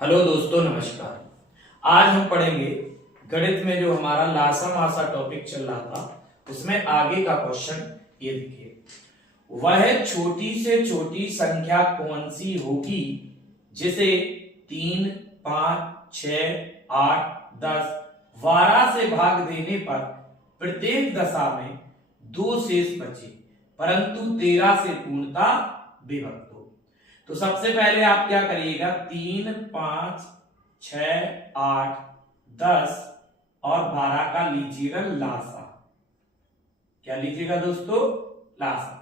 Hello दोस्तों, नमस्कार। आज हम पढ़ेंगे गणित में जो हमारा लासा मासा टॉपिक चल रहा था उसमें आगे का क्वेश्चन। ये देखिए, वह छोटी से छोटी संख्या कौन सी होगी जिसे 3, 5, 6, 8, 10, 12 से भाग देने पर प्रत्येक दशा में 2 शेष बचे परंतु 13 से पूर्णता विभक्त हो। तो सबसे पहले आप क्या करिएगा, 3, 5, 6, 8, 10 और 12 का लीजिएगा लासा। क्या लीजिएगा दोस्तों? लासा।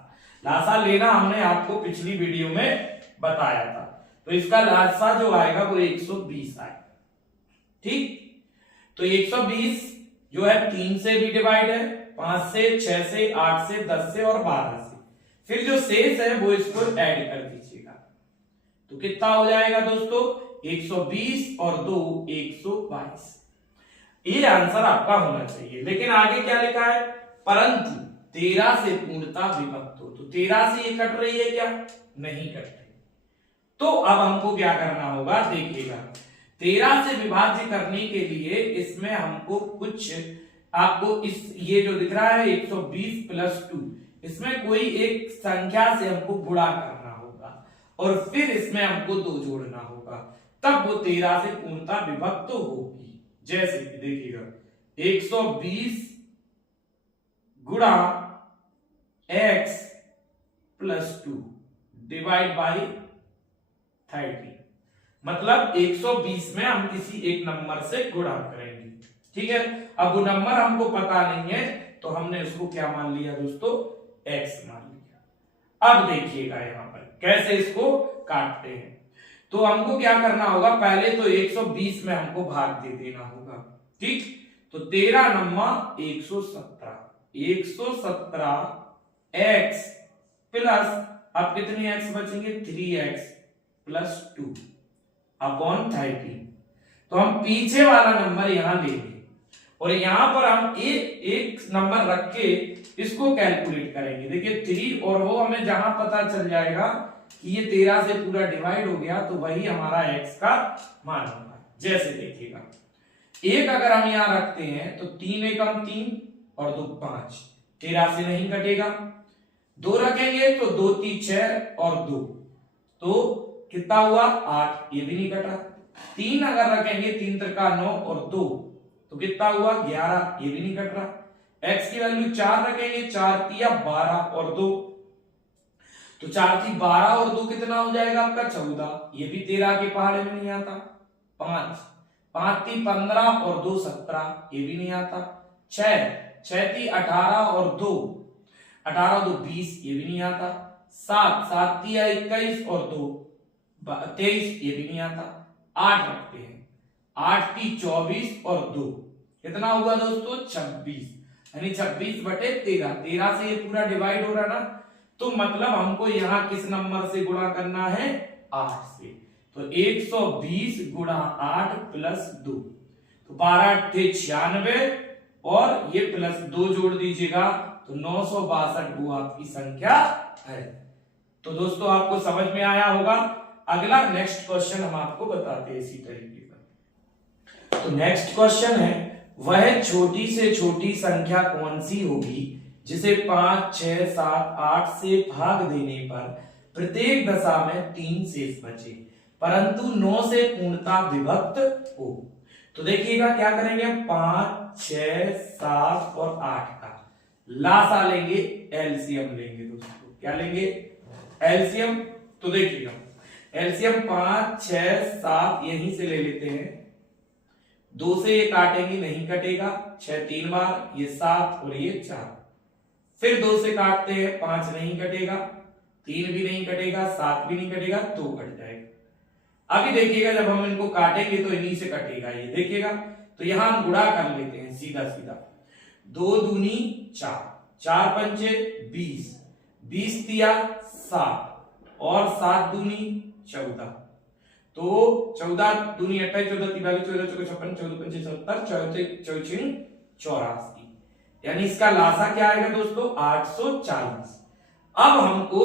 लासा लेना हमने आपको पिछली वीडियो में बताया था। तो इसका लासा जो आएगा वो 120 आएगा। ठीक, तो 120 जो है 3 से भी डिवाइड है, 5 से, 6 से, 8 से, 10 से और 12 से। फिर जो शेष है वो इसको ऐड कर दीजिएगा। तो कितना हो जाएगा दोस्तों? 120 और 2 122। ये आंसर आपका होना चाहिए। लेकिन आगे क्या लिखा है? परंतु 13 से पूर्णता विभक्त हो। तो 13 से ये कट रही है क्या? नहीं कट रही। तो अब हमको क्या करना होगा, देखिएगा। 13 से विभाज्य करने के लिए इसमें हमको कुछ, आपको इस ये जो दिख रहा है 120 प्लस 2, इसमें कोई एक संख्या से हमको गुणा करना होगा और फिर इसमें हमको 2 जोड़ना होगा, तब वो 13 से पूर्णता विभक्त होगी। जैसे कि देखिएगा, 120 गुणा x प्लस 2 डिवाइड बाई 30। मतलब 120 में हम किसी एक नंबर से गुणा करेंगे। ठीक है, अब वो नंबर हमको पता नहीं है तो हमने उसको क्या मान लिया दोस्तों? x मान लिया। अब देखिएगा यहां पर कैसे इसको काटते हैं। तो हमको क्या करना होगा, पहले तो 120 में हमको भाग दे देना होगा। ठीक, तो 13 नंबर 117, 117 x प्लस, अब कितने x बचेंगे? 3x plus 2 upon 30। तो हम पीछे वाला नंबर यहां लेंगे और यहां पर हम एक नंबर रख के इसको कैलकुलेट करेंगे। देखिए 3 और वो हमें जहां पता चल जाएगा कि ये 13 से पूरा डिवाइड हो गया तो वही हमारा x का मान होगा। जैसे देखिएगा, एक अगर हम यहां रखते हैं तो 3 एकम 3 और 2 5, 13 से नहीं कटेगा। 2 रखेंगे तो 2 3 6 और 2, तो कितना हुआ? 8, ये भी नहीं कटा। 3 अगर रखेंगे, 3 त्रिका 9 और 2, तो कितना हुआ? 11, ये भी नहीं कट रहा। x की वैल्यू 4 रखेंगे, 4 तिया 12 और 2, तो 4 थी 12 और 2 कितना हो जाएगा आपका? 14, ये भी 13 के पहाड़े में नहीं आता। 5, 5 थी 15 और 2 17, ये भी नहीं आता। 6, 6 थी 18 और 2, 18 2 20, ये भी नहीं आता। 7, 7 थी 21 और 2 23, ये भी नहीं आता। 8 रखते हैं, 8 थी 24 और 2, कितना हुआ दोस्तों? 26, यानी 26 बटे 13। 13 से ये पूरा डिवाइड हो रहा ना, तो मतलब हमको यहां किस नंबर से गुणा करना है? 8 से। तो 120 गुणा 8 प्लस 2, तो 12 थे 96 और ये प्लस 2 जोड़ दीजिएगा तो 962 वो आपकी संख्या है। तो दोस्तों आपको समझ में आया होगा। अगला नेक्स्ट क्वेश्चन हम आपको बताते हैं इसी तरीके का। तो नेक्स्ट क्वेश्चन है, वह छोटी से छोटी संख्या कौन सी होगी जिसे 5, 6, 7, 8 से भाग देने पर प्रत्येक दशा में 3 शेष बचे परंतु 9 से पूर्णता विभक्त हो। तो देखिएगा क्या करेंगे, 5, 6, 7 और 8 का लासा लेंगे, एलसीएम लेंगे दोस्तों। क्या लेंगे? एलसीएम। तो देखिएगा एलसीएम 5, 6, 7 यहीं से ले लेते हैं। 2 से ये काटेंगे, नहीं कटेगा। 6 3 बार, ये 7 और ये 4। फिर 2 से काटते हैं, 5 नहीं कटेगा, 3 भी नहीं कटेगा, 7 भी नहीं कटेगा, 2 कट जाएगा। अभी देखिएगा जब हम इनको काटेंगे तो इन्हीं से कटेगा ये, देखिएगा। तो यहां हम गुणा कर लेते हैं सीधा सीधा। 2 दूनी 4, 4 पंचे 20, 20 तिया 7 और 7 दूनी 14। तो 14 दूनी 28, 14 ती 22, 14 चौके 56, 14 पंचे 70, 14 84। यानी इसका लासा क्या आएगा दोस्तों? 840। अब हमको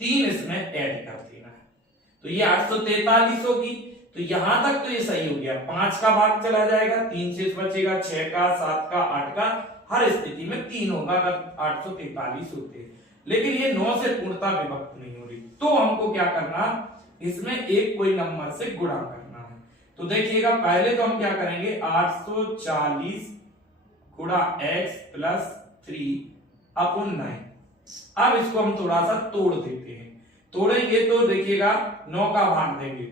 3 इसमें ऐड कर देना है, तो ये 843 होगी। तो तो यहां तक तो ये सही हो गया। 5 का भाग चला जाएगा, 3 शेष बचेगा, 6 का, 7 का, 8 का, हर स्थिति में 3 होगा अगर 843 होते हैं। लेकिन ये 9 से पूर्णता विभक्त नहीं हो रही, तो हमको क्या करना, इसमें एक कोई नंबर से गुणा करना है। तो देखिएगा पहले तो हम क्या करेंगे, 840 गुणा x प्लस 3/9। अब इसको हम थोड़ा सा तोड़ देते हैं। तोड़ेंगे तो देखिएगा 9 का भाग देंगे,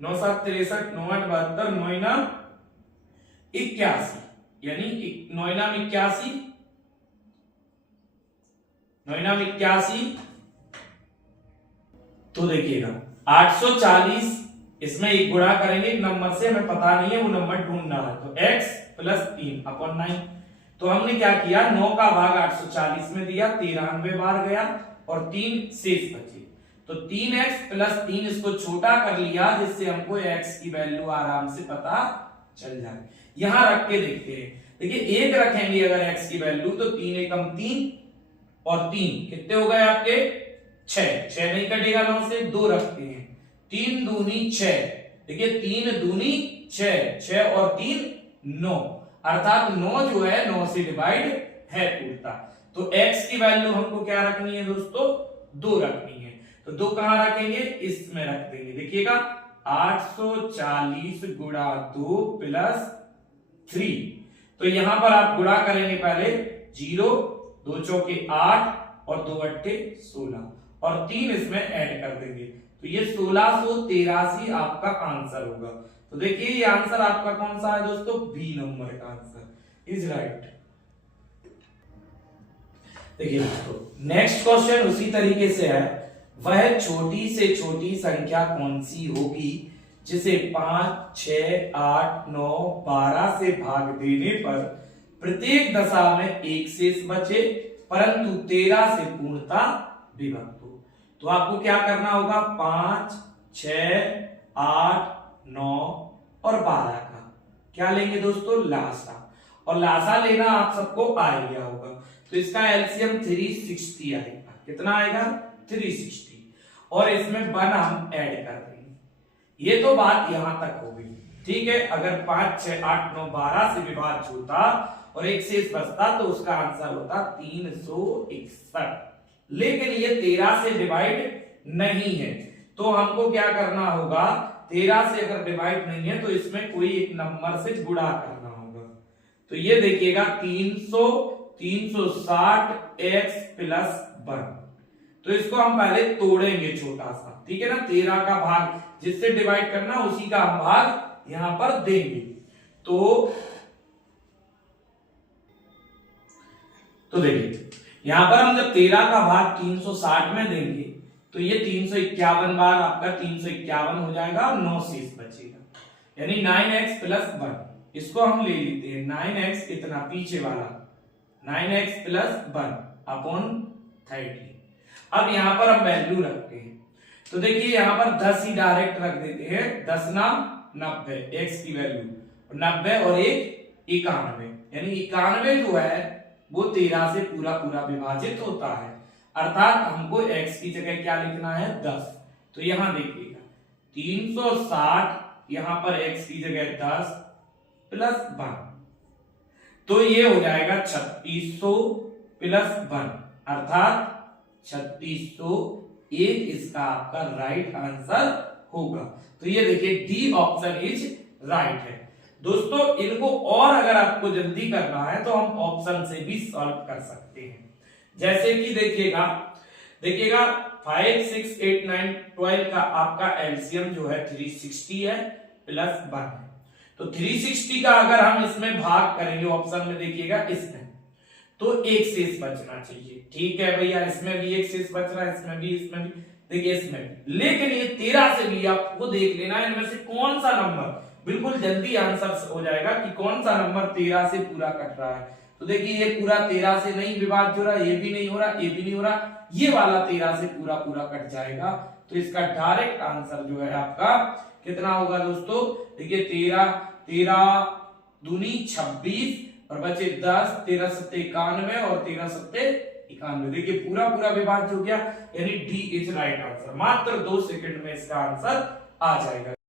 9 7 63, 9 8 72, 9 9 81, यानी 9 9 81, 9 9 81। तो देखिएगा 840, इसमें एक गुणा करेंगे एक नंबर से, हमें पता नहीं है वो नंबर ढूंढना है, तो x प्लस 3/9। तो हमने क्या किया, 9 का भाग 840 में दिया, 93 बार गया और 3 शेष बचे। तो 3x प्लस 3 इसको छोटा कर लिया, जिससे हमको x की वैल्यू आराम से पता चल जाए। यहां रख के देखते हैं। देखिए 1 रखेंगे अगर x की वैल्यू, तो 3 एकम 3 और 3 कितने हो गए आपके 6, 6 नहीं कटेगा 9 से, 2 रखते हैं, 3 दूनी 6, देखिए 3 दूनी 6, 6 और 3 9, अर्थात 9 जो है 9 से डिवाइड है पूर्णता। तो x की वैल्यू हमको क्या रखनी है दोस्तों, 2 रखनी है। तो 2 कहां रखेंगे, इसमें रख देंगे। देखिएगा 840 गुणा 2 प्लस 3, तो यहां पर आप गुणा करेंगे पहले 0, 2 चौके 8 और 2 अट्ठे 16 और 3 इसमें ऐड कर देंगे, तो ये 1683 आपका आंसर होगा। तो देखिए ये आंसर आपका कौन सा है दोस्तों, बी नंबर का आंसर इज राइट। देखिए दोस्तों नेक्स्ट क्वेश्चन उसी तरीके से है, वह छोटी से छोटी संख्या कौन सी होगी जिसे 5, 6, 8, 9, 12 से भाग देने पर प्रत्येक दशा में एक शेष बचे परंतु 13 से पूर्णता विभक्त हो। तो आपको क्या करना होगा, 5, 6, 8, 9 और 12 का क्या लेंगे दोस्तों, लासा। और लासा लेना आप सबको आइडिया होगा, तो इसका एलसीएम 360 आएगा। कितना आएगा, 360, और इसमें 1 हम ऐड कर देंगे। ये तो बात यहां तक हो गई, ठीक है। अगर 5, 6, 8, 9, 12 से विभाज्य होता और एक शेष बचता तो उसका आंसर होता 361, लेकिन ये 13 से डिवाइड नहीं है, तो हमको क्या करना होगा, 13 से अगर डिवाइड नहीं है तो इसमें कोई एक नंबर से गुणा करना होगा। तो ये देखिएगा 360 x प्लस 1, तो इसको हम पहले तोड़ेंगे छोटा सा, ठीक है ना। 13 का भाग जिससे डिवाइड करना उसी का हम भाग यहां पर देंगे। तो देखिए यहां पर हम जब 13 का भाग 360 में देंगे तो ये 351 बार आपका 351 हो जाएगा और 9 शेष बचेगा, यानी 9x प्लस 1। इसको हम ले लेते हैं 9x कितना पीछे वाला 9x प्लस 1/30। अब यहां पर हम वैल्यू रखते हैं, तो देखिए यहां पर 10 ही डायरेक्ट रख देते हैं, 10 ना 90, x की वैल्यू 90 और 1 91, यानी 91 जो है वो 13 से पूरा पूरा विभाजित होता है, अर्थात हमको x की जगह क्या लिखना है 10। तो यहां देखिएगा 360, यहां पर x की जगह 10 प्लस 1, तो ये हो जाएगा 3600 प्लस 1, अर्थात 3601 इसका आपका राइट आंसर होगा। तो ये देखिए डी ऑप्शन इज राइट है दोस्तों। इनको और अगर आपको जल्दी करना है तो हम ऑप्शन से भी सॉल्व कर सकते हैं, जैसे कि देखिएगा 5, 6, 8, 9, 12 का आपका एलसीएम जो है 360 है प्लस 1 है। तो 360 का अगर हम इसमें भाग करेंगे ऑप्शन में देखिएगा इसमें, तो एक शेष बचना चाहिए, ठीक है भैया। इसमें भी एक शेष बच रहा है, इसमें भी देखिए इसमें भी, लेकिन ये 13 से भी आपको देख लेना है इनमें से कौन सा नंबर, बिल्कुल जल्दी आंसर हो जाएगा कि कौन सा नंबर 13 से पूरा कट रहा है। तो देखिए ये पूरा 13 से नहीं विभाज्य हो रहा, ये भी नहीं हो रहा, ये भी नहीं हो रहा, ये वाला 13 से पूरा पूरा कट जाएगा। तो इसका डायरेक्ट आंसर जो है आपका कितना होगा दोस्तों, देखिए 13 दूनी 26 और बचे 10, 13 सत्ते 91 और 13 सत्ते 91, देखिए पूरा पूरा विभाज्य हो गया, यानी डी इज राइट आंसर। मात्र 2 सेकंड में इसका आंसर आ जाएगा।